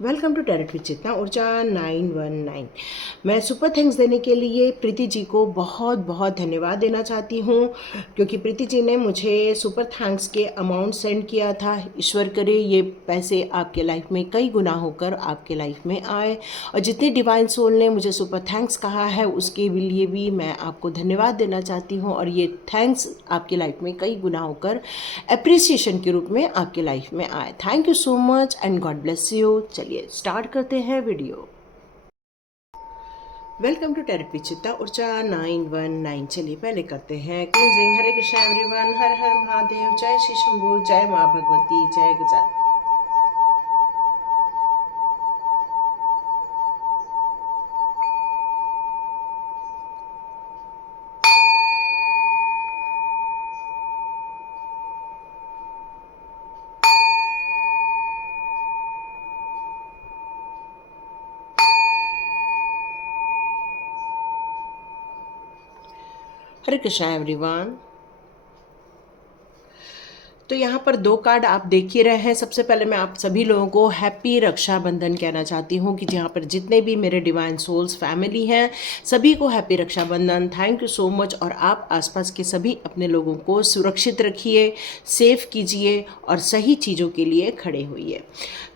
Welcome to tarot with चेतना ऊर्जा 919। मैं super thanks देने के लिए प्रीति जी को बहुत बहुत धन्यवाद देना चाहती हूँ, क्योंकि प्रीति जी ने मुझे सुपर थैंक्स के अमाउंट सेंड किया था। ईश्वर करे ये पैसे आपके लाइफ में कई गुना होकर आपके लाइफ में आए, और जितने डिवाइन सोल ने मुझे सुपर थैंक्स कहा है उसके लिए भी मैं आपको धन्यवाद देना चाहती हूँ, और ये थैंक्स आपकी लाइफ में कई गुना होकर अप्रिसिएशन के रूप में आपके लाइफ में आए। Thank you so much and God bless you. चलिए स्टार्ट करते हैं वीडियो। वेलकम टू टेरेपी चित्ता ऊर्जा 919। चलिए पहले करते हैं क्लींजिंग। हरे कृष्णा एवरीवन, हर हर महादेव, जय श्री शंभू, जय माँ भगवती, जय गजानन। हरे कृष्णा एवरीवन। तो यहाँ पर दो कार्ड आप देख ही रहे हैं। सबसे पहले मैं आप सभी लोगों को हैप्पी रक्षाबंधन कहना चाहती हूँ कि जहाँ पर जितने भी मेरे डिवाइन सोल्स फैमिली हैं सभी को happy Rakshabandhan. Thank you so much. और आप आसपास के सभी अपने लोगों को सुरक्षित रखिए, सेफ कीजिए और सही चीज़ों के लिए खड़े होइए।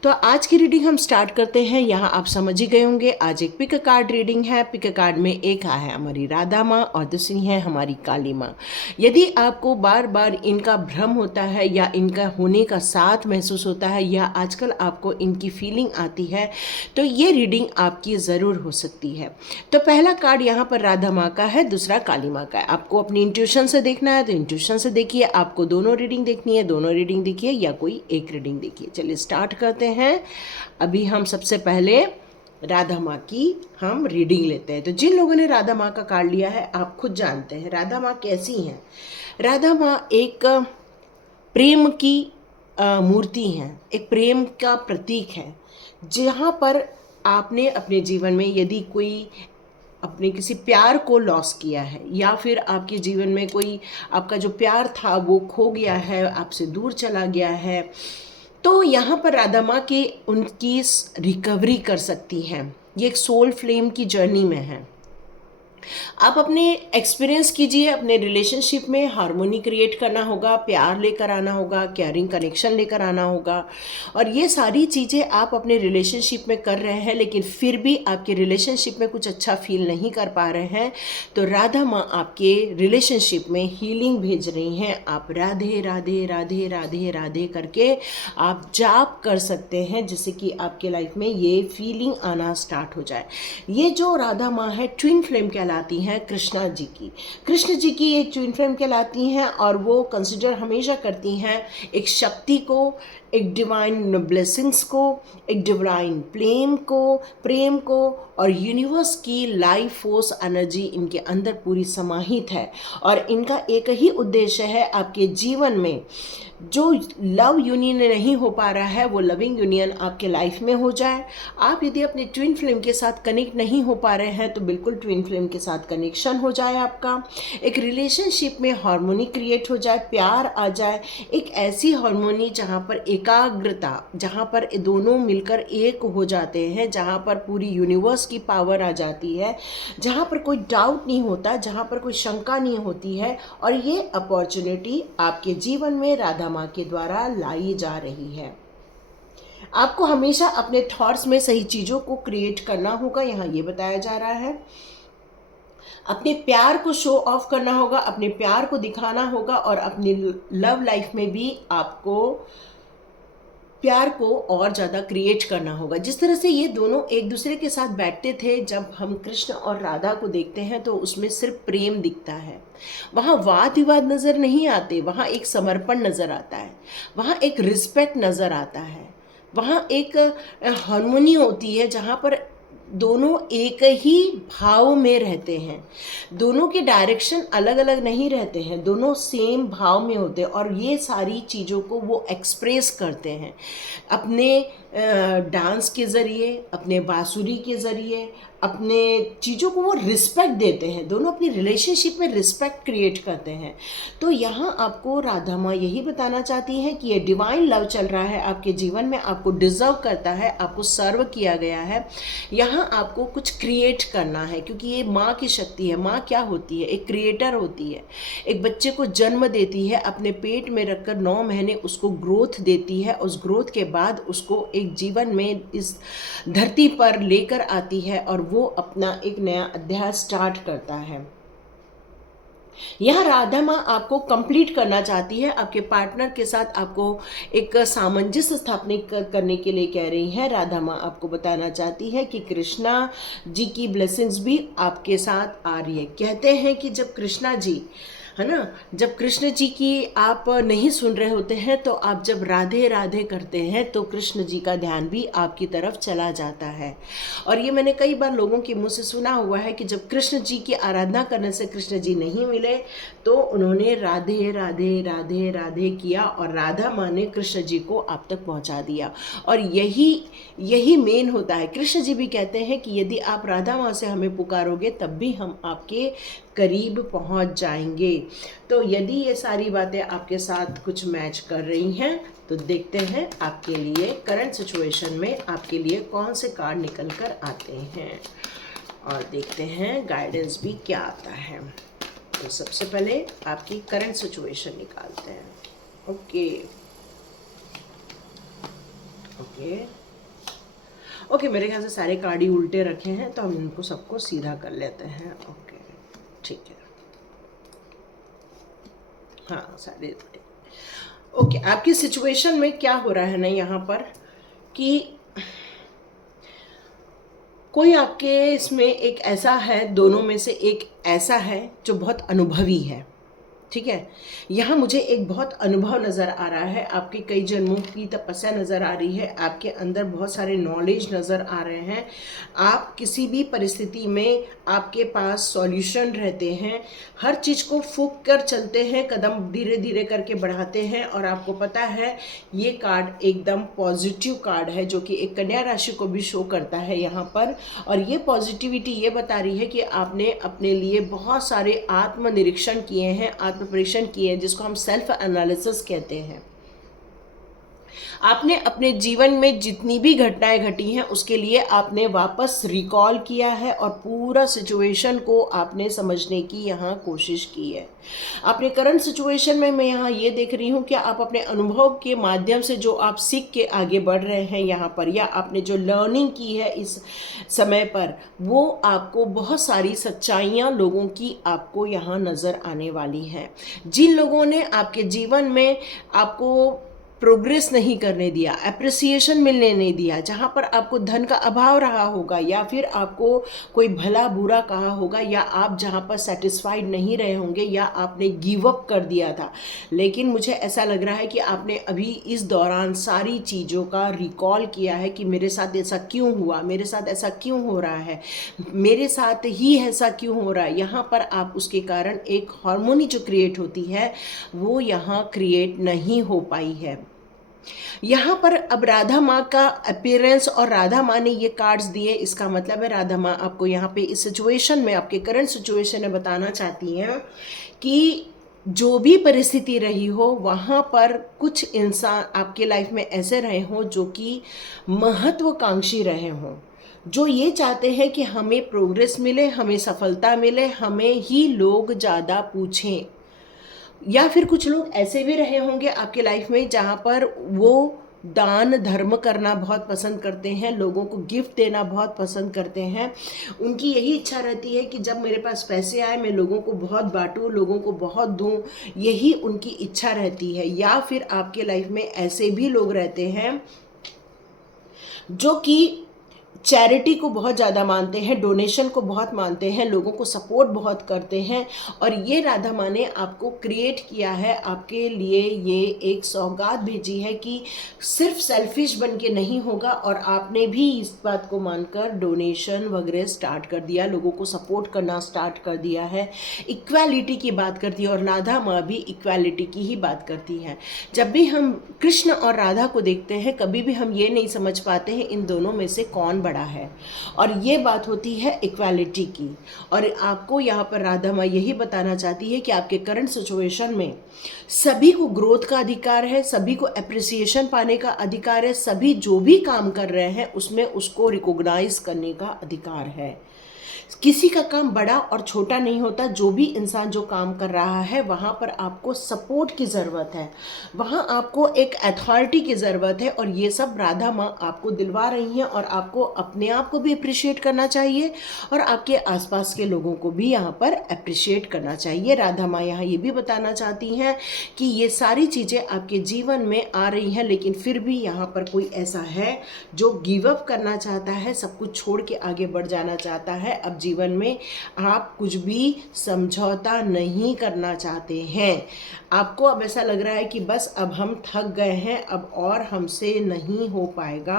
तो आज की रीडिंग हम स्टार्ट करते हैं। यहाँ आप समझ ही गए होंगे आज एक पिक कार्ड रीडिंग है। पिक कार्ड में एक है हमारी राधा माँ और दूसरी है हमारी काली माँ। यदि आपको बार बार इनका भ्रम होता है या इनका होने का साथ महसूस होता है या आजकल आपको इनकी फीलिंग आती है तो ये रीडिंग आपकी ज़रूर हो सकती है। तो पहला कार्ड यहाँ पर राधा माँ का है, दूसरा काली माँ का है। आपको अपनी इंट्यूशन से देखना है तो इंट्यूशन से देखिए, आपको दोनों रीडिंग देखनी है दोनों रीडिंग देखिए, या कोई एक रीडिंग देखिए। चलिए स्टार्ट करते हैं। अभी हम सबसे पहले राधा माँ की हम रीडिंग लेते हैं। तो जिन लोगों ने राधा माँ का कार्ड लिया है आप खुद जानते हैं राधा माँ कैसी हैं। राधा माँ एक प्रेम की मूर्ति हैं, एक प्रेम का प्रतीक है। जहाँ पर आपने अपने जीवन में यदि कोई अपने किसी प्यार को लॉस किया है या फिर आपके जीवन में कोई आपका जो प्यार था वो खो गया है, आपसे दूर चला गया है, तो यहाँ पर राधा माँ की उनकी रिकवरी कर सकती हैं। ये एक सोल फ्लेम की जर्नी में है। आप अपने एक्सपीरियंस कीजिए, अपने रिलेशनशिप में हार्मोनी क्रिएट करना होगा, प्यार लेकर आना होगा, केयरिंग कनेक्शन लेकर आना होगा। और ये सारी चीज़ें आप अपने रिलेशनशिप में कर रहे हैं लेकिन फिर भी आपके रिलेशनशिप में कुछ अच्छा फील नहीं कर पा रहे हैं, तो राधा माँ आपके रिलेशनशिप में हीलिंग भेज रही हैं। आप राधे राधे राधे राधे राधे करके आप जाप कर सकते हैं जिससे कि आपके लाइफ में ये फीलिंग आना स्टार्ट हो जाए। ये जो राधा माँ है ट्विन फ्लेम कहलाती हैं कृष्णा जी की। कृष्ण जी की ये ट्विन फ्लेम कहलाती हैं और वो कंसिडर हमेशा करती हैं एक शक्ति को, एक डिवाइन ब्लेसिंग्स को, एक डिवाइन प्रेम को और यूनिवर्स की लाइफ फोर्स एनर्जी इनके अंदर पूरी समाहित है। और इनका एक ही उद्देश्य है आपके जीवन में जो लव यूनियन नहीं हो पा रहा है वो लविंग यूनियन आपके लाइफ में हो जाए। आप यदि अपने ट्विन फ्लेम के साथ कनेक्ट नहीं हो पा रहे हैं तो बिल्कुल ट्विन फ्लेम के साथ कनेक्शन हो जाए, आपका एक रिलेशनशिप में हार्मोनी क्रिएट हो जाए, प्यार आ जाए, एक ऐसी हार्मोनी जहाँ पर एकाग्रता, जहाँ पर दोनों मिलकर एक हो जाते हैं, जहाँ पर पूरी यूनिवर्स की पावर आ जाती है, जहाँ पर कोई डाउट नहीं होता, जहाँ पर कोई शंका नहीं होती है। और ये अपॉर्चुनिटी आपके जीवन में राधा माँ के द्वारा लाई जा रही है। आपको हमेशा अपने थॉट्स में सही चीज़ों को क्रिएट करना होगा, यहाँ ये बताया जा रहा है। अपने प्यार को शो ऑफ करना होगा, अपने प्यार को दिखाना होगा और अपनी लव लाइफ में भी आपको प्यार को और ज़्यादा क्रिएट करना होगा। जिस तरह से ये दोनों एक दूसरे के साथ बैठते थे, जब हम कृष्ण और राधा को देखते हैं तो उसमें सिर्फ प्रेम दिखता है, वहाँ वाद विवाद नज़र नहीं आते, वहाँ एक समर्पण नज़र आता है, वहाँ एक रिस्पेक्ट नज़र आता है, वहाँ एक हार्मोनी होती है जहाँ पर दोनों एक ही भाव में रहते हैं, दोनों के डायरेक्शन अलग अलग नहीं रहते हैं, दोनों सेम भाव में होते हैं और ये सारी चीज़ों को वो एक्सप्रेस करते हैं अपने डांस के ज़रिए, अपने बांसुरी के ज़रिए, अपने चीज़ों को वो रिस्पेक्ट देते हैं, दोनों अपनी रिलेशनशिप में रिस्पेक्ट क्रिएट करते हैं। तो यहाँ आपको राधा माँ यही बताना चाहती हैं कि ये डिवाइन लव चल रहा है आपके जीवन में, आपको डिज़र्व करता है, आपको सर्व किया गया है। यहाँ आपको कुछ क्रिएट करना है, क्योंकि ये माँ की शक्ति है। माँ क्या होती है? एक क्रिएटर होती है, एक बच्चे को जन्म देती है, अपने पेट में रखकर 9 महीने उसको ग्रोथ देती है, उस ग्रोथ के बाद उसको एक जीवन में इस धरती पर लेकर आती है और वो अपना एक नया अध्याय स्टार्ट करता है। यह राधा माँ आपको कंप्लीट करना चाहती है, आपके पार्टनर के साथ आपको एक सामंजस्य स्थापित करने के लिए कह रही है। राधा माँ आपको बताना चाहती है कि कृष्णा जी की ब्लेसिंग्स भी आपके साथ आ रही है। कहते हैं कि जब कृष्णा जी, है ना, जब कृष्ण जी की आप नहीं सुन रहे होते हैं तो आप जब राधे राधे करते हैं तो कृष्ण जी का ध्यान भी आपकी तरफ चला जाता है। और ये मैंने कई बार लोगों के मुंह से सुना हुआ है कि जब कृष्ण जी की आराधना करने से कृष्ण जी नहीं मिले तो उन्होंने राधे राधे राधे राधे किया और राधा माँ ने कृष्ण जी को आप तक पहुँचा दिया। और यही मेन होता है। कृष्ण जी भी कहते हैं कि यदि आप राधा माँ से हमें पुकारोगे तब भी हम आपके करीब पहुंच जाएंगे। तो यदि ये सारी बातें आपके साथ कुछ मैच कर रही हैं तो देखते हैं आपके लिए करंट सिचुएशन में आपके लिए कौन से कार्ड निकल कर आते हैं और देखते हैं गाइडेंस भी क्या आता है। तो सबसे पहले आपकी करंट सिचुएशन निकालते हैं। ओके ओके ओके, मेरे ख्याल से सारे कार्ड ही उल्टे रखे हैं तो हम इनको सबको सीधा कर लेते हैं। ओके ठीक है, हाँ सारे उल्टे। ओके, आपकी सिचुएशन में क्या हो रहा है ना यहाँ पर कि कोई आपके इसमें एक ऐसा है, दोनों में से एक ऐसा है जो बहुत अनुभवी है। ठीक है, यहाँ मुझे एक बहुत अनुभव नज़र आ रहा है, आपके कई जन्मों की तपस्या नज़र आ रही है, आपके अंदर बहुत सारे नॉलेज नज़र आ रहे हैं। आप किसी भी परिस्थिति में आपके पास सॉल्यूशन रहते हैं, हर चीज़ को फूंक कर चलते हैं, कदम धीरे धीरे करके बढ़ाते हैं। और आपको पता है ये कार्ड एकदम पॉजिटिव कार्ड है जो कि एक कन्या राशि को भी शो करता है यहाँ पर। और ये पॉजिटिविटी ये बता रही है कि आपने अपने लिए बहुत सारे आत्मनिरीक्षण किए हैं, आत्म परीक्षण किए हैं, जिसको हम सेल्फ एनालिसिस कहते हैं। आपने अपने जीवन में जितनी भी घटनाएं घटी हैं उसके लिए आपने वापस रिकॉल किया है और पूरा सिचुएशन को आपने समझने की यहाँ कोशिश की है। अपने करंट सिचुएशन में मैं यहाँ ये देख रही हूँ कि आप अपने अनुभव के माध्यम से जो आप सीख के आगे बढ़ रहे हैं यहाँ पर, या आपने जो लर्निंग की है इस समय पर, वो आपको बहुत सारी सच्चाइयाँ लोगों की आपको यहाँ नज़र आने वाली हैं। जिन लोगों ने आपके जीवन में आपको प्रोग्रेस नहीं करने दिया, अप्रिसिएशन मिलने नहीं दिया, जहाँ पर आपको धन का अभाव रहा होगा या फिर आपको कोई भला बुरा कहा होगा, या आप जहाँ पर सेटिस्फाइड नहीं रहे होंगे या आपने गिव अप कर दिया था, लेकिन मुझे ऐसा लग रहा है कि आपने अभी इस दौरान सारी चीज़ों का रिकॉल किया है कि मेरे साथ ऐसा क्यों हुआ, मेरे साथ ऐसा क्यों हो रहा है, मेरे साथ ही ऐसा क्यों हो रहा है। यहाँ पर आप उसके कारण एक हार्मोनी जो क्रिएट होती है वो यहाँ क्रिएट नहीं हो पाई है। यहाँ पर अब राधा माँ का अपीयरेंस और राधा माँ ने ये कार्ड्स दिए, इसका मतलब है राधा माँ आपको यहाँ पे इस सिचुएशन में, आपके करंट सिचुएशन में बताना चाहती हैं कि जो भी परिस्थिति रही हो वहाँ पर कुछ इंसान आपके लाइफ में ऐसे रहे हों जो कि महत्वाकांक्षी रहे हों, जो ये चाहते हैं कि हमें प्रोग्रेस मिले, हमें सफलता मिले, हमें ही लोग ज़्यादा पूछें। या फिर कुछ लोग ऐसे भी रहे होंगे आपके लाइफ में जहाँ पर वो दान धर्म करना बहुत पसंद करते हैं, लोगों को गिफ्ट देना बहुत पसंद करते हैं। उनकी यही इच्छा रहती है कि जब मेरे पास पैसे आए मैं लोगों को बहुत बांटूं, लोगों को बहुत दूं, यही उनकी इच्छा रहती है। या फिर आपके लाइफ में ऐसे भी लोग रहते हैं जो कि चैरिटी को बहुत ज़्यादा मानते हैं, डोनेशन को बहुत मानते हैं, लोगों को सपोर्ट बहुत करते हैं। और ये राधा माँ ने आपको क्रिएट किया है, आपके लिए ये एक सौगात भेजी है कि सिर्फ सेल्फिश बन के नहीं होगा। और आपने भी इस बात को मानकर डोनेशन वगैरह स्टार्ट कर दिया, लोगों को सपोर्ट करना स्टार्ट कर दिया है, इक्वालिटी की बात करती है। और राधा माँ भी इक्वालिटी की ही बात करती है। जब भी हम कृष्ण और राधा को देखते हैं, कभी भी हम ये नहीं समझ पाते हैं इन दोनों में से कौन बड़ा है। और ये बात होती है इक्वालिटी की। और आपको यहाँ पर राधा माँ यही बताना चाहती है कि आपके करंट सिचुएशन में सभी को ग्रोथ का अधिकार है, सभी को एप्रिसिएशन पाने का अधिकार है, सभी जो भी काम कर रहे हैं उसमें उसको रिकॉग्नाइज करने का अधिकार है। किसी का काम बड़ा और छोटा नहीं होता। जो भी इंसान जो काम कर रहा है वहाँ पर आपको सपोर्ट की ज़रूरत है, वहाँ आपको एक अथॉरिटी की ज़रूरत है। और ये सब राधा माँ आपको दिलवा रही हैं। और आपको अपने आप को भी अप्रिशिएट करना चाहिए और आपके आसपास के लोगों को भी यहाँ पर अप्रिशिएट करना चाहिए। राधा माँ यहाँ ये भी बताना चाहती हैं कि ये सारी चीज़ें आपके जीवन में आ रही हैं, लेकिन फिर भी यहाँ पर कोई ऐसा है जो गिव अप करना चाहता है, सब कुछ छोड़ के आगे बढ़ जाना चाहता है। अब जीवन में आप कुछ भी समझौता नहीं करना चाहते हैं। आपको अब ऐसा लग रहा है कि बस अब हम थक गए हैं, अब और हमसे नहीं हो पाएगा,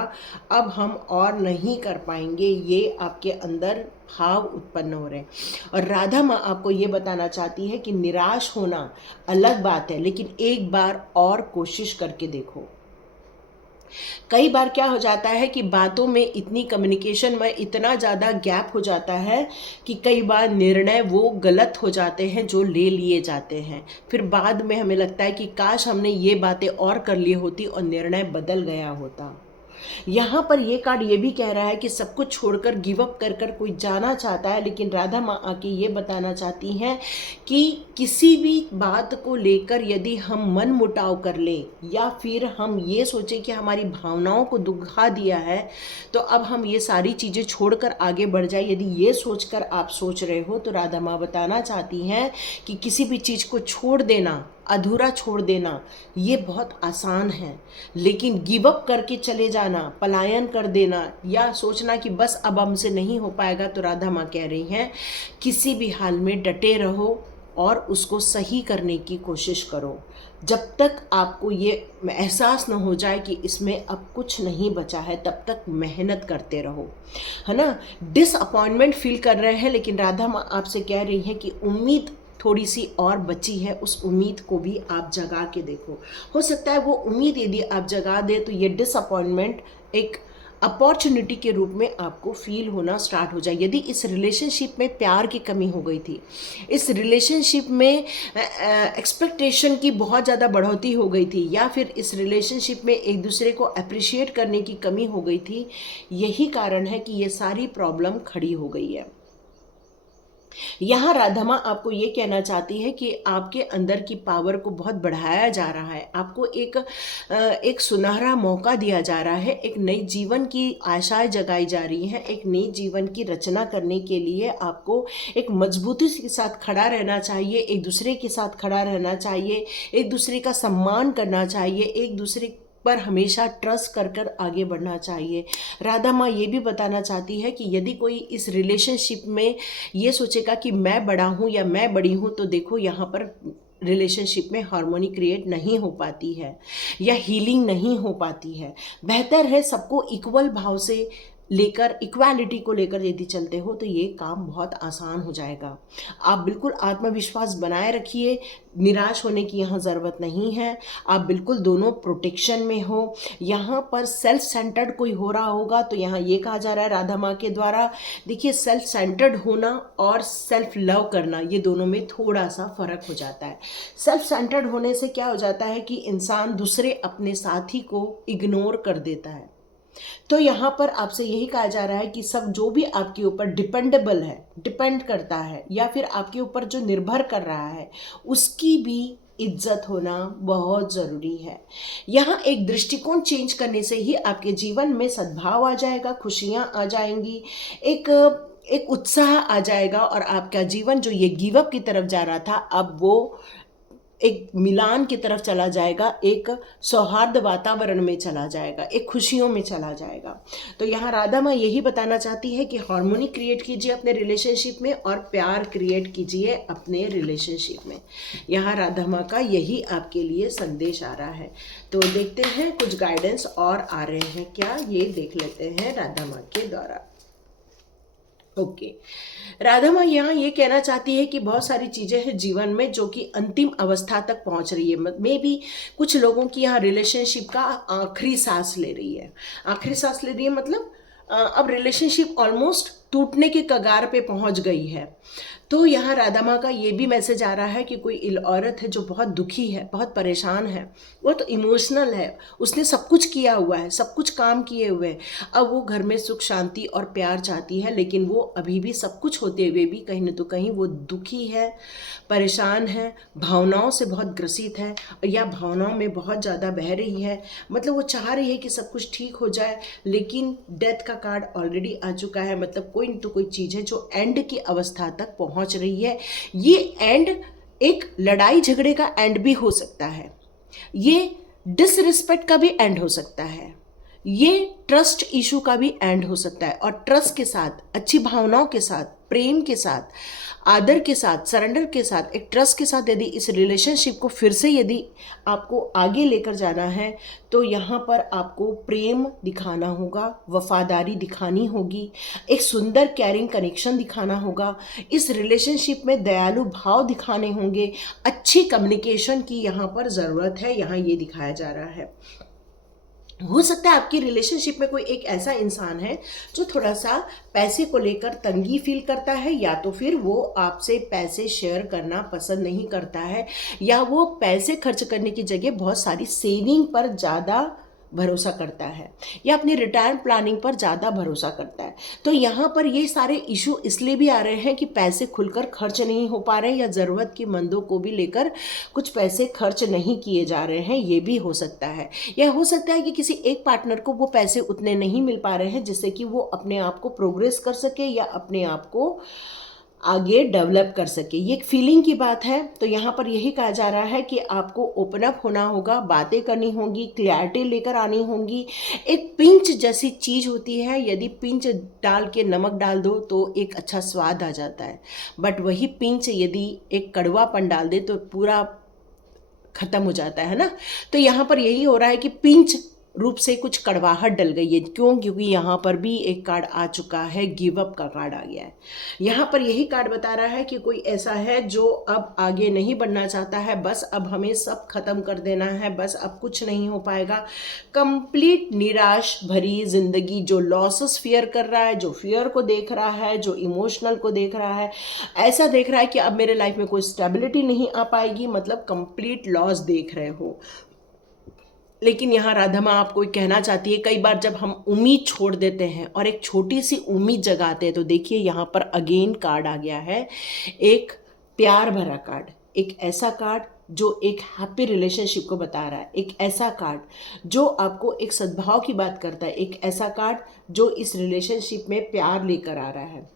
अब हम और नहीं कर पाएंगे। ये आपके अंदर भाव उत्पन्न हो रहे हैं। और राधा माँ आपको ये बताना चाहती है कि निराश होना अलग बात है, लेकिन एक बार और कोशिश करके देखो। कई बार क्या हो जाता है कि बातों में इतनी कम्युनिकेशन में इतना ज़्यादा गैप हो जाता है कि कई बार निर्णय वो गलत हो जाते हैं जो ले लिए जाते हैं। फिर बाद में हमें लगता है कि काश हमने ये बातें और कर ली होती और निर्णय बदल गया होता। यहाँ पर ये कार्ड ये भी कह रहा है कि सब कुछ छोड़कर गिव अप कर कर कोई जाना चाहता है, लेकिन राधा माँ आके ये बताना चाहती हैं कि किसी भी बात को लेकर यदि हम मन मुटाव कर लें या फिर हम ये सोचें कि हमारी भावनाओं को दुखा दिया है तो अब हम ये सारी चीज़ें छोड़कर आगे बढ़ जाए, यदि ये सोचकर आप सोच रहे हो तो राधा माँ बताना चाहती हैं कि किसी भी चीज़ को छोड़ देना, अधूरा छोड़ देना ये बहुत आसान है, लेकिन गिव अप करके चले जाना, पलायन कर देना या सोचना कि बस अब हमसे नहीं हो पाएगा, तो राधा माँ कह रही हैं किसी भी हाल में डटे रहो और उसको सही करने की कोशिश करो। जब तक आपको ये एहसास न हो जाए कि इसमें अब कुछ नहीं बचा है, तब तक मेहनत करते रहो, है ना। डिसअपॉइंटमेंट फील कर रहे हैं, लेकिन राधा माँ आपसे कह रही हैं कि उम्मीद थोड़ी सी और बची है, उस उम्मीद को भी आप जगा के देखो। हो सकता है वो उम्मीद यदि आप जगा दे तो ये डिसअपॉइंटमेंट एक अपॉर्चुनिटी के रूप में आपको फील होना स्टार्ट हो जाए। यदि इस रिलेशनशिप में प्यार की कमी हो गई थी, इस रिलेशनशिप में एक्सपेक्टेशन की बहुत ज़्यादा बढ़ोतरी हो गई थी, या फिर इस रिलेशनशिप में एक दूसरे को अप्रिशिएट करने की कमी हो गई थी, यही कारण है कि ये सारी प्रॉब्लम खड़ी हो गई है। यहाँ राधा माँ आपको ये कहना चाहती है कि आपके अंदर की पावर को बहुत बढ़ाया जा रहा है, आपको एक सुनहरा मौका दिया जा रहा है, एक नई जीवन की आशाएं जगाई जा रही हैं, एक नई जीवन की रचना करने के लिए आपको एक मजबूती के साथ खड़ा रहना चाहिए, एक दूसरे के साथ खड़ा रहना चाहिए, एक दूसरे का सम्मान करना चाहिए, एक दूसरे पर हमेशा ट्रस्ट कर कर आगे बढ़ना चाहिए। राधा माँ ये भी बताना चाहती है कि यदि कोई इस रिलेशनशिप में ये सोचेगा कि मैं बड़ा हूँ या मैं बड़ी हूँ, तो देखो यहाँ पर रिलेशनशिप में हार्मोनी क्रिएट नहीं हो पाती है या हीलिंग नहीं हो पाती है। बेहतर है सबको इक्वल भाव से लेकर, इक्वालिटी को लेकर यदि चलते हो तो ये काम बहुत आसान हो जाएगा। आप बिल्कुल आत्मविश्वास बनाए रखिए, निराश होने की यहाँ ज़रूरत नहीं है। आप बिल्कुल दोनों प्रोटेक्शन में हो। यहाँ पर सेल्फ सेंटर्ड कोई हो रहा होगा तो यहाँ ये कहा जा रहा है राधा माँ के द्वारा, देखिए सेल्फ सेंटर्ड होना और सेल्फ लव करना ये दोनों में थोड़ा सा फ़र्क हो जाता है। सेल्फ सेंटर्ड होने से क्या हो जाता है कि इंसान दूसरे अपने साथी को इग्नोर कर देता है। तो यहाँ पर आपसे यही कहा जा रहा है कि सब जो भी आपके ऊपर डिपेंडेबल है, डिपेंड करता है या फिर आपके ऊपर जो निर्भर कर रहा है, उसकी भी इज्जत होना बहुत ज़रूरी है। यहाँ एक दृष्टिकोण चेंज करने से ही आपके जीवन में सद्भाव आ जाएगा, खुशियाँ आ जाएंगी, एक उत्साह आ जाएगा और आपका जीवन जो ये गिव अप की तरफ जा रहा था अब वो एक मिलान की तरफ चला जाएगा, एक सौहार्द वातावरण में चला जाएगा, एक खुशियों में चला जाएगा। तो यहाँ राधा माँ यही बताना चाहती है कि हार्मोनी क्रिएट कीजिए अपने रिलेशनशिप में और प्यार क्रिएट कीजिए अपने रिलेशनशिप में। यहाँ राधा माँ का यही आपके लिए संदेश आ रहा है। तो देखते हैं कुछ गाइडेंस और आ रहे हैं क्या, ये देख लेते हैं राधा माँ के द्वारा। ओके राधा माँ यहाँ ये कहना चाहती है कि बहुत सारी चीज़ें हैं जीवन में जो कि अंतिम अवस्था तक पहुँच रही है। मे बी कुछ लोगों की यहाँ रिलेशनशिप का आखिरी सांस ले रही है। आखिरी सांस ले रही है मतलब अब रिलेशनशिप ऑलमोस्ट टूटने के कगार पे पहुँच गई है। तो यहाँ राधा माँ का ये भी मैसेज आ रहा है कि कोई औरत है जो बहुत दुखी है, बहुत परेशान है, वो तो इमोशनल है, उसने सब कुछ किया हुआ है, सब कुछ काम किए हुए हैं, अब वो घर में सुख शांति और प्यार चाहती है, लेकिन वो अभी भी सब कुछ होते हुए भी कहीं न तो कहीं वो दुखी है, परेशान है, भावनाओं से बहुत ग्रसित है या भावनाओं में बहुत ज़्यादा बह रही है। मतलब वो चाह रही है कि सब कुछ ठीक हो जाए, लेकिन डेथ का कार्ड ऑलरेडी आ चुका है। मतलब कोई न तो कोई चीज़ है जो एंड की अवस्था तक पहुंच रही है। ये एंड एक लड़ाई झगड़े का एंड भी हो सकता है, ये डिसरिस्पेक्ट का भी एंड हो सकता है, ये ट्रस्ट इशू का भी एंड हो सकता है। और ट्रस्ट के साथ, अच्छी भावनाओं के साथ, प्रेम के साथ, आदर के साथ, सरेंडर के साथ, एक ट्रस्ट के साथ यदि इस रिलेशनशिप को फिर से यदि आपको आगे लेकर जाना है तो यहाँ पर आपको प्रेम दिखाना होगा, वफादारी दिखानी होगी, एक सुंदर कैरिंग कनेक्शन दिखाना होगा, इस रिलेशनशिप में दयालु भाव दिखाने होंगे, अच्छी कम्युनिकेशन की यहाँ पर ज़रूरत है। यहाँ ये दिखाया जा रहा है। हो सकता है आपकी रिलेशनशिप में कोई एक ऐसा इंसान है जो थोड़ा सा पैसे को लेकर तंगी फील करता है, या तो फिर वो आपसे पैसे शेयर करना पसंद नहीं करता है, या वो पैसे खर्च करने की जगह बहुत सारी सेविंग पर ज़्यादा भरोसा करता है, या अपनी रिटायरमेंट प्लानिंग पर ज़्यादा भरोसा करता है। तो यहाँ पर ये सारे इशू इसलिए भी आ रहे हैं कि पैसे खुलकर खर्च नहीं हो पा रहे हैं, या ज़रूरत की मंदों को भी लेकर कुछ पैसे खर्च नहीं किए जा रहे हैं, ये भी हो सकता है। या हो सकता है कि किसी एक पार्टनर को वो पैसे उतने नहीं मिल पा रहे हैं जिससे कि वो अपने आप को प्रोग्रेस कर सके या अपने आप को आगे डेवलप कर सके। ये एक फीलिंग की बात है। तो यहाँ पर यही कहा जा रहा है कि आपको ओपन अप होना होगा, बातें करनी होंगी, क्लैरिटी लेकर आनी होंगी। एक पिंच जैसी चीज़ होती है, यदि पिंच डाल के नमक डाल दो तो एक अच्छा स्वाद आ जाता है, बट वही पिंच यदि एक कड़वापन डाल दे तो पूरा ख़त्म हो जाता है ना। तो यहाँ पर यही हो रहा है कि पिंच रूप से कुछ कड़वाहट डल गई है। क्यों? क्योंकि यहाँ पर भी एक कार्ड आ चुका है, गिव अप का कार्ड आ गया है। यहाँ पर यही कार्ड बता रहा है कि कोई ऐसा है जो अब आगे नहीं बढ़ना चाहता है, बस अब हमें सब खत्म कर देना है, बस अब कुछ नहीं हो पाएगा। कंप्लीट निराश भरी जिंदगी, जो लॉसेस फियर कर रहा है, जो फियर को देख रहा है, जो इमोशनल को देख रहा है, ऐसा देख रहा है कि अब मेरे लाइफ में कोई स्टेबिलिटी नहीं आ पाएगी, मतलब कंप्लीट लॉस देख रहे हो। लेकिन यहाँ राधा माँ आपको कहना चाहती है, कई बार जब हम उम्मीद छोड़ देते हैं और एक छोटी सी उम्मीद जगाते हैं, तो देखिए यहाँ पर अगेन कार्ड आ गया है, एक प्यार भरा कार्ड, एक ऐसा कार्ड जो एक हैप्पी रिलेशनशिप को बता रहा है, एक ऐसा कार्ड जो आपको एक सद्भाव की बात करता है, एक ऐसा कार्ड जो इस रिलेशनशिप में प्यार लेकर आ रहा है,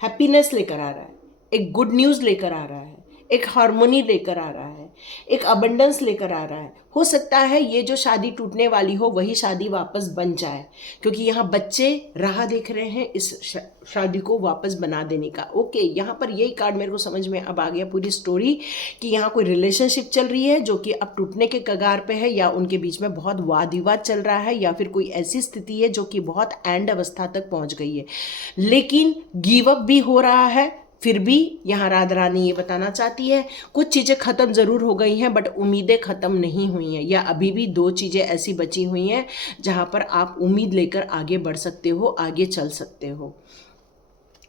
हैप्पीनेस लेकर आ रहा है, एक गुड न्यूज़ लेकर आ रहा है, एक हार्मोनी लेकर आ रहा है, एक अबंडेंस लेकर आ रहा है। हो सकता है ये जो शादी टूटने वाली हो वही शादी वापस बन जाए, क्योंकि यहाँ बच्चे राह देख रहे हैं इस शादी को वापस बना देने का। ओके, यहाँ पर यही कार्ड मेरे को समझ में अब आ गया पूरी स्टोरी, कि यहाँ कोई रिलेशनशिप चल रही है जो कि अब टूटने के कगार पे है, या उनके बीच में बहुत वाद विवाद चल रहा है, या फिर कोई ऐसी स्थिति है जो कि बहुत एंड अवस्था तक पहुँच गई है, लेकिन गिव अप भी हो रहा है। फिर भी यहाँ राधा रानी ये बताना चाहती है, कुछ चीज़ें ख़त्म ज़रूर हो गई हैं, बट उम्मीदें ख़त्म नहीं हुई हैं, या अभी भी दो चीज़ें ऐसी बची हुई हैं जहाँ पर आप उम्मीद लेकर आगे बढ़ सकते हो, आगे चल सकते हो।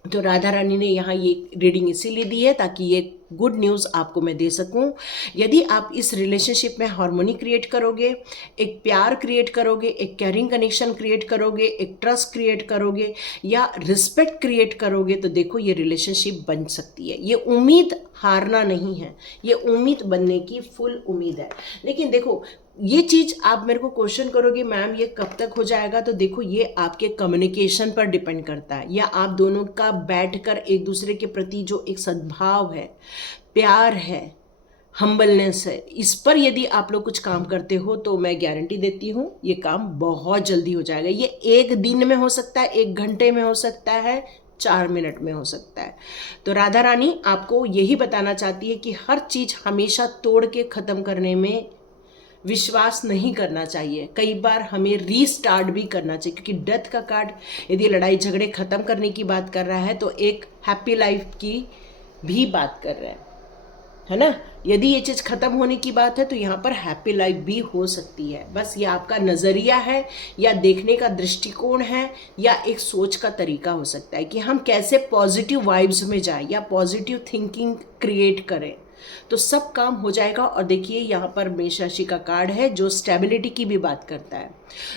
तो राधा रानी ने यहाँ ये रीडिंग इसीलिए दी है ताकि ये गुड न्यूज़ आपको मैं दे सकूं। यदि आप इस रिलेशनशिप में हार्मोनी क्रिएट करोगे, एक प्यार क्रिएट करोगे, एक कैरिंग कनेक्शन क्रिएट करोगे, एक ट्रस्ट क्रिएट करोगे, या रिस्पेक्ट क्रिएट करोगे, तो देखो ये रिलेशनशिप बन सकती है। ये उम्मीद हारना नहीं है, ये उम्मीद बनने की फुल उम्मीद है। लेकिन देखो, ये चीज़ आप मेरे को क्वेश्चन करोगे मैम ये कब तक हो जाएगा, तो देखो ये आपके कम्युनिकेशन पर डिपेंड करता है, या आप दोनों का बैठकर एक दूसरे के प्रति जो एक सद्भाव है, प्यार है, हम्बलनेस है। इस पर यदि आप लोग कुछ काम करते हो तो मैं गारंटी देती हूँ ये काम बहुत जल्दी हो जाएगा। ये 1 दिन में हो सकता है, 1 घंटे में हो सकता है, 4 मिनट में हो सकता है। तो राधा रानी आपको यही बताना चाहती है कि हर चीज़ हमेशा तोड़ के ख़त्म करने में विश्वास नहीं करना चाहिए। कई बार हमें रीस्टार्ट भी करना चाहिए, क्योंकि डेथ का कार्ड यदि लड़ाई झगड़े ख़त्म करने की बात कर रहा है तो एक हैप्पी लाइफ की भी बात कर रहा है ना। यदि ये चीज़ ख़त्म होने की बात है तो यहाँ पर हैप्पी लाइफ भी हो सकती है। बस ये आपका नज़रिया है या देखने का दृष्टिकोण है या एक सोच का तरीका हो सकता है कि हम कैसे पॉजिटिव वाइब्स में जाएं या पॉजिटिव थिंकिंग क्रिएट करें, तो सब काम हो जाएगा। और देखिए यहाँ पर मेष राशि का कार्ड है जो स्टेबिलिटी की भी बात करता है,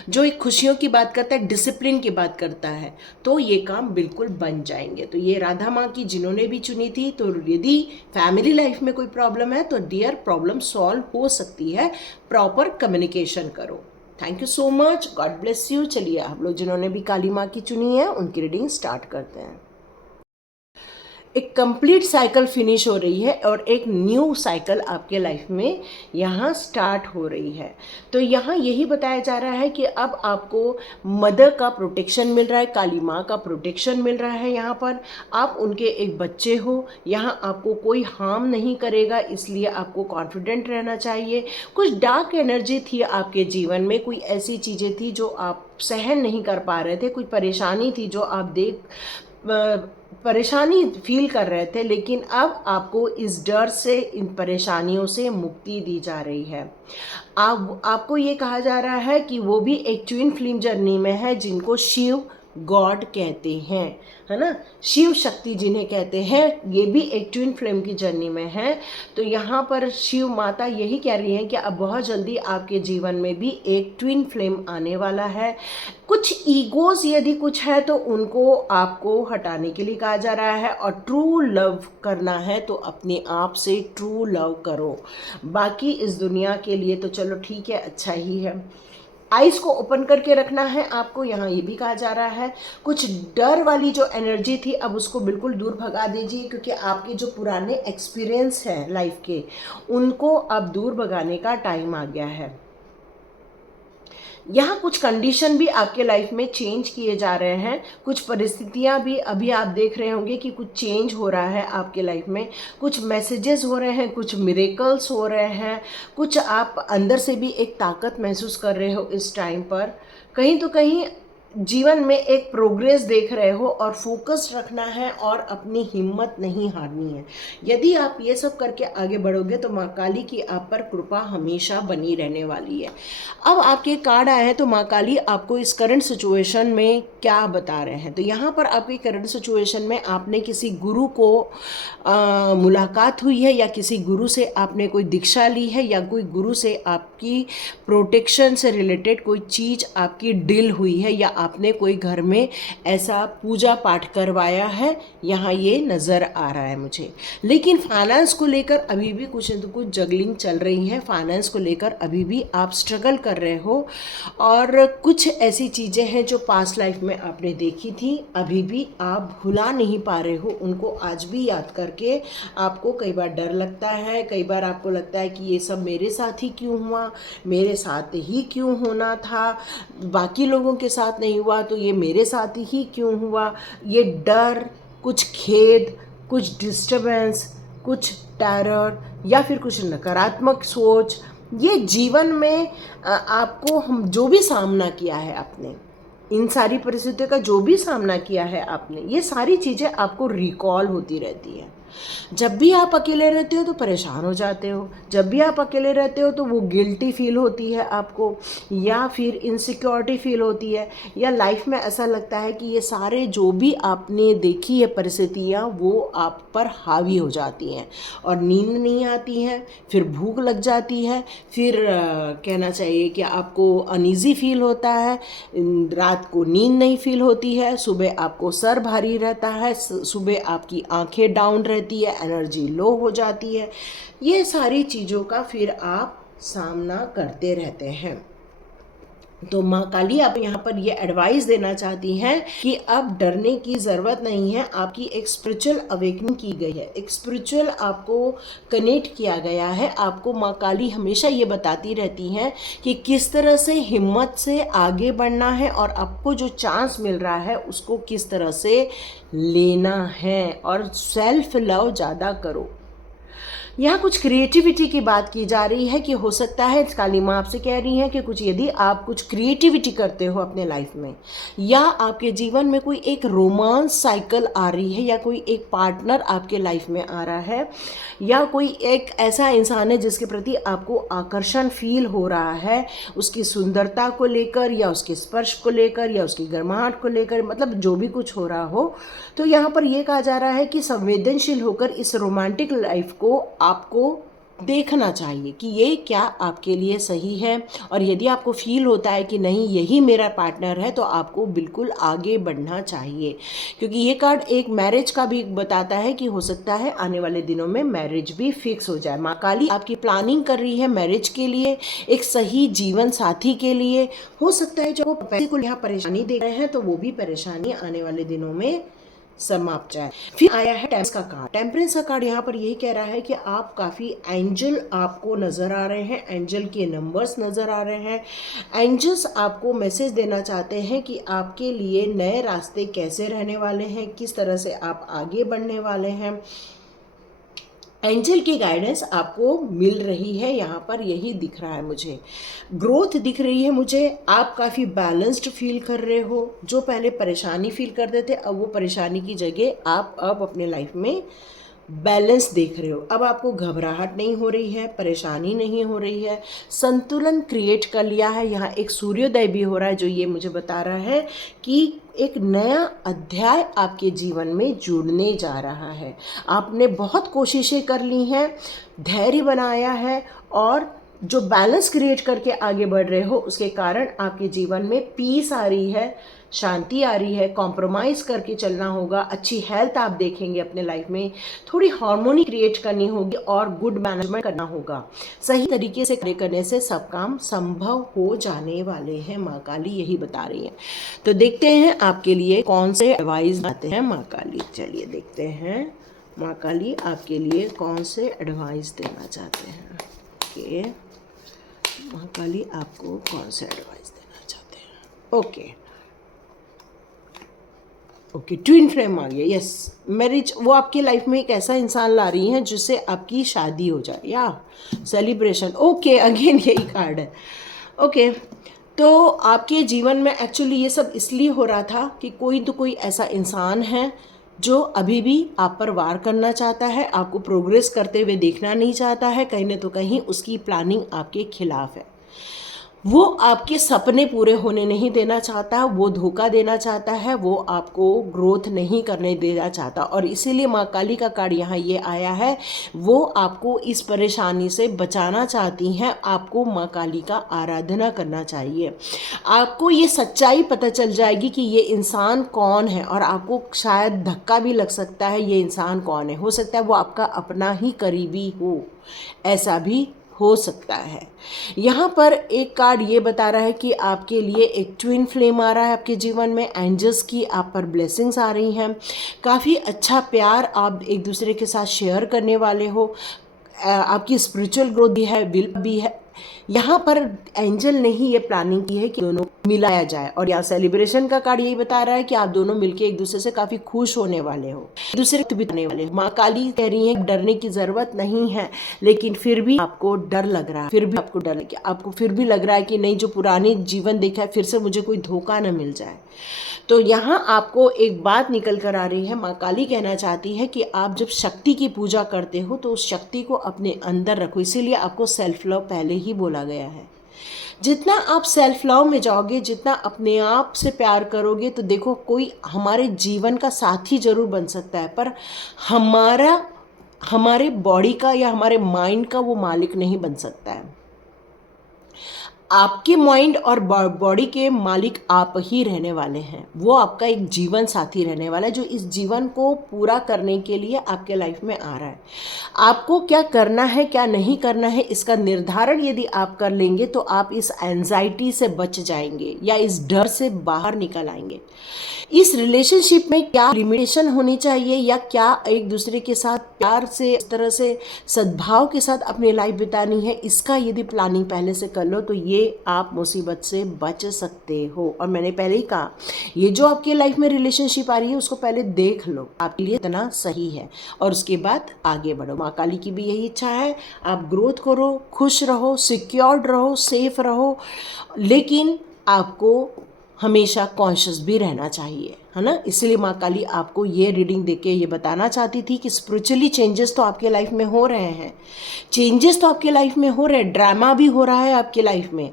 जो एक खुशियों की बात करता है, डिसिप्लिन की बात करता है, तो ये काम बिल्कुल बन जाएंगे। तो ये राधा माँ की जिन्होंने भी चुनी थी, तो यदि फैमिली लाइफ में कोई प्रॉब्लम है तो डियर प्रॉब्लम सॉल्व हो सकती है, प्रॉपर कम्युनिकेशन करो। Thank you so much, God bless you. चलिए हम लोग जिन्होंने भी काली माँ की चुनी है उनकी रीडिंग स्टार्ट करते हैं। एक कंप्लीट साइकिल फिनिश हो रही है और एक न्यू साइकिल आपके लाइफ में यहाँ स्टार्ट हो रही है। तो यहाँ यही बताया जा रहा है कि अब आपको मदर का प्रोटेक्शन मिल रहा है, काली माँ का प्रोटेक्शन मिल रहा है। यहाँ पर आप उनके एक बच्चे हो, यहाँ आपको कोई हार्म नहीं करेगा, इसलिए आपको कॉन्फिडेंट रहना चाहिए। कुछ डार्क एनर्जी थी आपके जीवन में, कोई ऐसी चीज़ें थी जो आप सहन नहीं कर पा रहे थे, कुछ परेशानी थी जो आप परेशानी फील कर रहे थे, लेकिन अब आपको इस डर से, इन परेशानियों से मुक्ति दी जा रही है। आपको ये कहा जा रहा है कि वो भी एक ट्विन फ्लेम जर्नी में है जिनको शिव गॉड कहते हैं, है ना, शिव शक्ति जिन्हें कहते हैं, ये भी एक ट्विन फ्लेम की जर्नी में है। तो यहाँ पर शिव माता यही कह रही हैं कि अब बहुत जल्दी आपके जीवन में भी एक ट्विन फ्लेम आने वाला है। कुछ ईगोस यदि कुछ है तो उनको आपको हटाने के लिए कहा जा रहा है, और ट्रू लव करना है तो अपने आप से ट्रू लव करो। बाकी इस दुनिया के लिए तो चलो ठीक है, अच्छा ही है। आइज़ को ओपन करके रखना है आपको, यहाँ ये भी कहा जा रहा है। कुछ डर वाली जो एनर्जी थी अब उसको बिल्कुल दूर भगा दीजिए, क्योंकि आपके जो पुराने एक्सपीरियंस हैं लाइफ के उनको अब दूर भगाने का टाइम आ गया है। यहाँ कुछ कंडीशन भी आपके लाइफ में चेंज किए जा रहे हैं, कुछ परिस्थितियाँ भी अभी आप देख रहे होंगे कि कुछ चेंज हो रहा है आपके लाइफ में, कुछ मैसेजेस हो रहे हैं, कुछ मिरेकल्स हो रहे हैं, कुछ आप अंदर से भी एक ताकत महसूस कर रहे हो इस टाइम पर। कहीं तो कहीं जीवन में एक प्रोग्रेस देख रहे हो और फोकस रखना है और अपनी हिम्मत नहीं हारनी है। यदि आप ये सब करके आगे बढ़ोगे तो माँ काली की आप पर कृपा हमेशा बनी रहने वाली है। अब आपके कार्ड आए हैं तो माँ काली आपको इस करंट सिचुएशन में क्या बता रहे हैं। तो यहाँ पर आपकी करंट सिचुएशन में आपने किसी गुरु को मुलाकात हुई है, या किसी गुरु से आपने कोई दीक्षा ली है, या कोई गुरु से आपकी प्रोटेक्शन से रिलेटेड कोई चीज़ आपकी डील हुई है, या आपने कोई घर में ऐसा पूजा पाठ करवाया है, यहाँ ये नज़र आ रहा है मुझे। लेकिन फाइनेंस को लेकर अभी भी कुछ न कुछ जगलिंग चल रही है, फाइनेंस को लेकर अभी भी आप स्ट्रगल कर रहे हो, और कुछ ऐसी चीज़ें हैं जो पास्ट लाइफ में आपने देखी थी, अभी भी आप भुला नहीं पा रहे हो उनको, आज भी याद करके आपको कई बार डर लगता है, कई बार आपको लगता है कि ये सब मेरे साथ ही क्यों हुआ, मेरे साथ ही क्यों होना था, बाकी लोगों के साथ नहीं हुआ तो ये मेरे साथ ही क्यों हुआ। ये डर, कुछ खेद, कुछ डिस्टर्बेंस, कुछ टेरर, या फिर कुछ नकारात्मक सोच, ये जीवन में आपको हम जो भी सामना किया है आपने, इन सारी परिस्थितियों का जो भी सामना किया है आपने, ये सारी चीज़ें आपको रिकॉल होती रहती है। जब भी आप अकेले रहते हो तो परेशान हो जाते हो, जब भी आप अकेले रहते हो तो वो गिल्टी फील होती है आपको, या फिर इनसिक्योरिटी फील होती है, या लाइफ में ऐसा लगता है कि ये सारे जो भी आपने देखी है परिस्थितियाँ वो आप पर हावी हो जाती हैं, और नींद नहीं आती है, फिर भूख लग जाती है, फिर कहना चाहिए कि आपको अनईज़ी फील होता है, रात को नींद नहीं फील होती है, सुबह आपको सर भारी रहता है, सुबह आपकी आंखें डाउन रहती है, एनर्जी लो हो जाती है। ये सारी चीज़ों का फिर आप सामना करते रहते हैं। तो माँ काली आप यहाँ पर ये एडवाइस देना चाहती हैं कि अब डरने की ज़रूरत नहीं है। आपकी एक स्पिरिचुअल अवेकनिंग की गई है, एक स्पिरिचुअल आपको कनेक्ट किया गया है। आपको माँ काली हमेशा ये बताती रहती हैं कि किस तरह से हिम्मत से आगे बढ़ना है और आपको जो चांस मिल रहा है उसको किस तरह से लेना है, और सेल्फ लव ज़्यादा करो। यहाँ कुछ क्रिएटिविटी की बात की जा रही है कि हो सकता है काली माँ आपसे कह रही है कि कुछ यदि आप कुछ क्रिएटिविटी करते हो अपने लाइफ में, या आपके जीवन में कोई एक रोमांस साइकिल आ रही है, या कोई एक पार्टनर आपके लाइफ में आ रहा है, या कोई एक ऐसा इंसान है जिसके प्रति आपको आकर्षण फील हो रहा है, उसकी सुंदरता को लेकर या उसके स्पर्श को लेकर या उसकी गर्माहट को लेकर, मतलब जो भी कुछ हो रहा हो, तो यहाँ पर यह कहा जा रहा है कि संवेदनशील होकर इस रोमांटिक लाइफ को आपको देखना चाहिए कि ये क्या आपके लिए सही है। और यदि आपको फील होता है कि नहीं यही मेरा पार्टनर है, तो आपको बिल्कुल आगे बढ़ना चाहिए, क्योंकि ये कार्ड एक मैरिज का भी बताता है कि हो सकता है आने वाले दिनों में मैरिज भी फिक्स हो जाए। माँ काली आपकी प्लानिंग कर रही है मैरिज के लिए, एक सही जीवन साथी के लिए। हो सकता है जो पैसे को यहाँ परेशानी दे रहे हैं तो वो भी परेशानी आने वाले दिनों में समाप्त जाए। फिर आया है टेम्परेंस का कार्ड। टेम्परेंस का कार्ड यहाँ पर यही कह रहा है कि आप काफ़ी एंजल आपको नज़र आ रहे हैं, एंजल के नंबर्स नज़र आ रहे हैं। एंजल्स आपको मैसेज देना चाहते हैं कि आपके लिए नए रास्ते कैसे रहने वाले हैं, किस तरह से आप आगे बढ़ने वाले हैं। एंजल की गाइडेंस आपको मिल रही है, यहाँ पर यही दिख रहा है मुझे। ग्रोथ दिख रही है मुझे, आप काफ़ी बैलेंस्ड फील कर रहे हो। जो पहले परेशानी फील करते थे, अब वो परेशानी की जगह आप अब अपने लाइफ में बैलेंस देख रहे हो। अब आपको घबराहट नहीं हो रही है, परेशानी नहीं हो रही है, संतुलन क्रिएट कर लिया है। यहाँ एक सूर्योदय भी हो रहा है जो ये मुझे बता रहा है कि एक नया अध्याय आपके जीवन में जुड़ने जा रहा है। आपने बहुत कोशिशें कर ली हैं, धैर्य बनाया है, और जो बैलेंस क्रिएट करके आगे बढ़ रहे हो उसके कारण आपके जीवन में पीस आ रही है, शांति आ रही है। कॉम्प्रोमाइज़ करके चलना होगा, अच्छी हेल्थ आप देखेंगे अपने लाइफ में, थोड़ी हार्मोनी क्रिएट करनी होगी और गुड मैनेजमेंट करना होगा। सही तरीके से कार्य करने से सब काम संभव हो जाने वाले हैं। माँ काली यही बता रही है। तो देखते हैं आपके लिए कौन से एडवाइस आते हैं माँ काली। चलिए देखते हैं माँ काली आपके लिए कौन से एडवाइस देना चाहते हैं। ओके, माँ काली आपको कौन से एडवाइस देना चाहते हैं। ओके, ट्विन फ्लेम आ गया। यस, मैरिज, वो आपकी लाइफ में एक ऐसा इंसान ला रही हैं जिससे आपकी शादी हो जाए, या सेलिब्रेशन। ओके, अगेन यही कार्ड है। ओके, तो आपके जीवन में एक्चुअली ये सब इसलिए हो रहा था कि कोई तो कोई ऐसा इंसान है जो अभी भी आप पर वार करना चाहता है, आपको प्रोग्रेस करते हुए देखना नहीं चाहता है, कहीं न तो कहीं उसकी प्लानिंग आपके खिलाफ है। वो आपके सपने पूरे होने नहीं देना चाहता, वो धोखा देना चाहता है, वो आपको ग्रोथ नहीं करने देना चाहता, और इसीलिए माँ काली का कार्ड यहाँ ये आया है। वो आपको इस परेशानी से बचाना चाहती हैं। आपको माँ काली का आराधना करना चाहिए। आपको ये सच्चाई पता चल जाएगी कि ये इंसान कौन है, और आपको शायद धक्का भी लग सकता है ये इंसान कौन है। हो सकता है वो आपका अपना ही करीबी हो, ऐसा भी हो सकता है। यहाँ पर एक कार्ड ये बता रहा है कि आपके लिए एक ट्विन फ्लेम आ रहा है आपके जीवन में। एंजल्स की आप पर ब्लेसिंग्स आ रही हैं। काफ़ी अच्छा प्यार आप एक दूसरे के साथ शेयर करने वाले हो। आपकी स्पिरिचुअल ग्रोथ भी है, विल भी है। यहाँ पर एंजल ने ही ये प्लानिंग की है कि दोनों मिलाया जाए, और यहाँ सेलिब्रेशन का कार्ड यही बता रहा है कि आप दोनों मिलके एक दूसरे से काफी खुश होने वाले हो, एक दूसरे को बिताने वाले हो। माँ काली कह रही है डरने की जरूरत नहीं है, लेकिन फिर भी आपको डर लग रहा है, फिर भी आपको डर लग, आपको फिर भी लग रहा है कि नहीं, जो पुरानी जीवन देखा है फिर से मुझे कोई धोखा न मिल जाए। तो यहाँ आपको एक बात निकल कर आ रही है। माँ काली कहना चाहती है कि आप जब शक्ति की पूजा करते हो तो उस शक्ति को अपने अंदर रखो। इसीलिए आपको सेल्फ लव पहले ही बोला गया है। जितना आप सेल्फ लव में जाओगे, जितना अपने आप से प्यार करोगे, तो देखो कोई हमारे जीवन का साथी जरूर बन सकता है, पर हमारे बॉडी का या हमारे माइंड का वो मालिक नहीं बन सकता है। आपके माइंड और बॉडी के मालिक आप ही रहने वाले हैं। वो आपका एक जीवन साथी रहने वाला है जो इस जीवन को पूरा करने के लिए आपके लाइफ में आ रहा है। आपको क्या करना है क्या नहीं करना है इसका निर्धारण यदि आप कर लेंगे तो आप इस एंजाइटी से बच जाएंगे या इस डर से बाहर निकल आएंगे। इस रिलेशनशिप में क्या लिमिटेशन होनी चाहिए या क्या एक दूसरे के साथ प्यार से इस तरह से सद्भाव के साथ अपनी लाइफ बितानी है, इसका यदि प्लानिंग पहले से कर लो तो ये आप मुसीबत से बच सकते हो। और मैंने पहले ही कहा ये जो आपके लाइफ में रिलेशनशिप आ रही है उसको पहले देख लो आपके लिए इतना सही है और उसके बाद आगे बढ़ो। माँ काली की भी यही इच्छा है, आप ग्रोथ करो, खुश रहो, सिक्योर्ड रहो, सेफ रहो, लेकिन आपको हमेशा कॉन्शियस भी रहना चाहिए, है ना। इसलिए माँ काली आपको ये रीडिंग देके ये बताना चाहती थी कि स्पिरिचुअली चेंजेस तो आपके लाइफ में हो रहे हैं, चेंजेस तो आपके लाइफ में हो रहे हैं, ड्रामा भी हो रहा है आपके लाइफ में,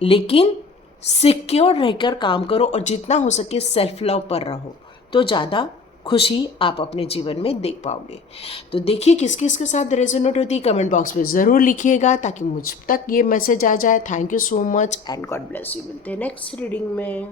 लेकिन सिक्योर रहकर काम करो और जितना हो सके सेल्फ लव पर रहो तो ज़्यादा खुशी आप अपने जीवन में देख पाओगे। तो देखिए किस किस के साथ रेजोनेट होती है, कमेंट बॉक्स में ज़रूर लिखिएगा ताकि मुझ तक ये मैसेज आ जाए। Thank you so much and God bless you. मिलते हैं नेक्स्ट रीडिंग में।